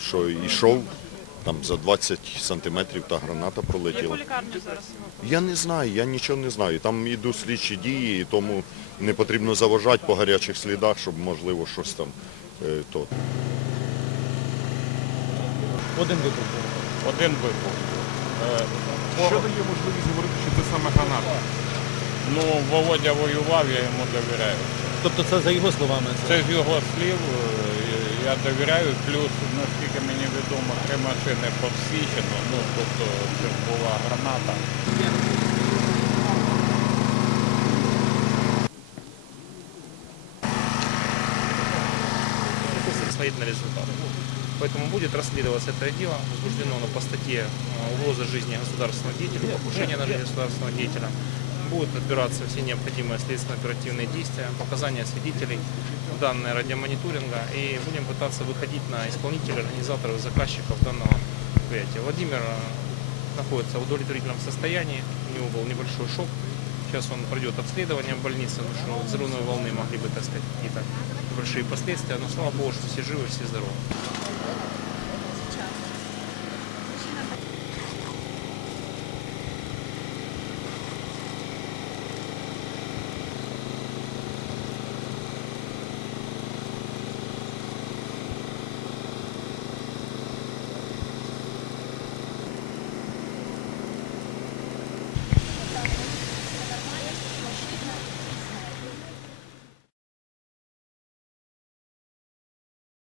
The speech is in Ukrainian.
Що йшов, там за 20 сантиметрів та граната пролетіла. Я не знаю, я нічого не знаю. Там йдуть слідчі дії, і тому не потрібно заважати по гарячих слідах, щоб можливо щось там е, то. Один був. Один вибух. Е, Що дає можливість говорити, що це саме граната? Ну, Володя воював, я йому довіряю. Тобто це за його словами. Це з його слів, е, я довіряю, плюс, наскільки мені відомо, три машини посвічено, ну, тобто це була граната. на результат. Поэтому будет расследоваться это дело. Возбуждено оно по статье э, угроза жизни государственного деятеля, покушение на жизнь государственного деятеля. Будут отбираться все необходимые следственно-оперативные действия, показания свидетелей, данные радиомониторинга. И будем пытаться выходить на исполнителей, организаторов, заказчиков данного мероприятия. Владимир э, находится в удовлетворительном состоянии. У него был небольшой шок. Сейчас он пройдет обследование в больнице, потому что взрывной волны могли бы, так сказать, какие-то большие последствия. Но слава богу, что все живы, все здоровы.